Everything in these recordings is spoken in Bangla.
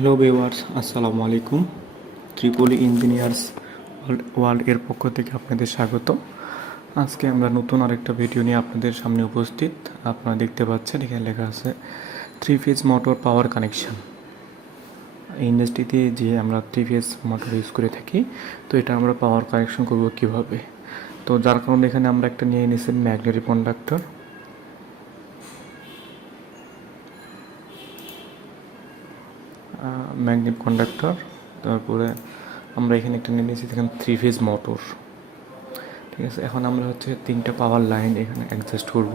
হ্যালো ভিউয়ার্স, আসসালামু আলাইকুম। ত্রিপলি ইঞ্জিনিয়ার্স ওয়ার্ল্ড এর পক্ষ থেকে আপনাদের স্বাগত। আজকে আমরা নতুন আরেকটা ভিডিও নিয়ে আপনাদের সামনে উপস্থিত। আপনারা দেখতে পাচ্ছেন এখানে লেখা আছে 3 ফেজ মোটর পাওয়ার কানেকশন। ইন্ডাস্ট্রিতে যে আমরা 3 ফেজ মোটর ইউজ করে থাকি, তো এটা আমরা পাওয়ার কানেকশন করব কিভাবে। তো যার কারণে এখানে আমরা একটা নিয়ে নিয়েছি ম্যাগনেটিক কন্ডাক্টর। তারপরে আমরা এখানে একটা নিয়ে নিয়েছি দেখেন 3 ফেজ মোটর। ঠিক আছে, এখন আমরা হচ্ছে 3টা পাওয়ার লাইন এখানে অ্যাডজাস্ট করব।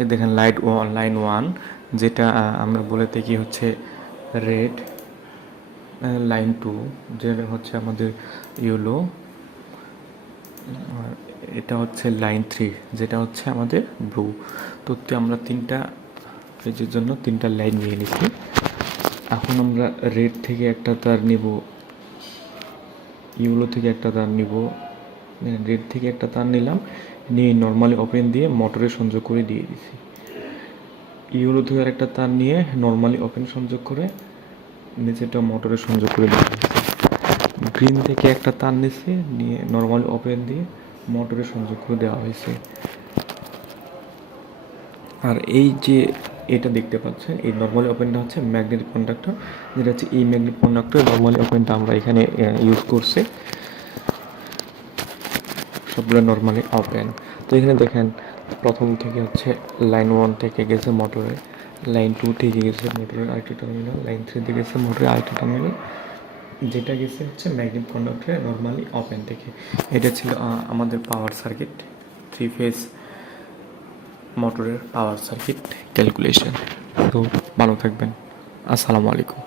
এই দেখেন লাইন 1, যেটা আমরা বলে থাকি হচ্ছে রেড। লাইন 2 যেটা হচ্ছে আমাদের ইয়েলো। আর এটা হচ্ছে লাইন 3 যেটা হচ্ছে আমাদের ব্লু। তো আমরা 3টা ফেজের জন্য 3টা লাইন নিয়ে নিচ্ছি। এখন আমরা রেড থেকে একটা তার নিব, ইউলো থেকে একটা তার নিব। রেড থেকে একটা তার নিলাম, নিয়ে নর্মালি ওপেন দিয়ে মোটরে সংযোগ করে দিয়ে দিছি। ইউলো থেকে আর একটা তার নিয়ে নর্মালি ওপেন সংযোগ করে নিচেটা মোটরে সংযোগ করে দিয়ে দিছি। গ্রিন থেকে একটা তার নিছি, নিয়ে নর্মালি ওপেন দিয়ে মোটরে সংযোগ করে দেওয়া হয়েছে। আর এই যে এটা দেখতে পাচ্ছেন, এই নর্মালি ওপেনটা হচ্ছে ম্যাগনেটিক কন্ডাক্টর, যেটা হচ্ছে এই ম্যাগনেটিক কন্ডাক্টর নর্মালি ওপেনটা আমরা এখানে ইউজ করছি। সবগুলো নর্মালি ওপেন। তো এখানে দেখেন প্রথম থেকে হচ্ছে লাইন 1 থেকে গেছে মোটরে, লাইন 2 থেকে গেছে মোটরের আরেকটা টার্মিনাল, লাইন 3 থেকে গেছে মোটরের আরেকটা টার্মিনাল, যেটা গেছে হচ্ছে ম্যাগনেটিক কন্ডাক্টরে নর্মালি ওপেন থেকে। এটা ছিল আমাদের পাওয়ার সার্কিট, 3 ফেজ মোটরের পাওয়ার সার্কিট ক্যালকুলেশন। তো ভালো থাকবেন, আসসালামু আলাইকুম।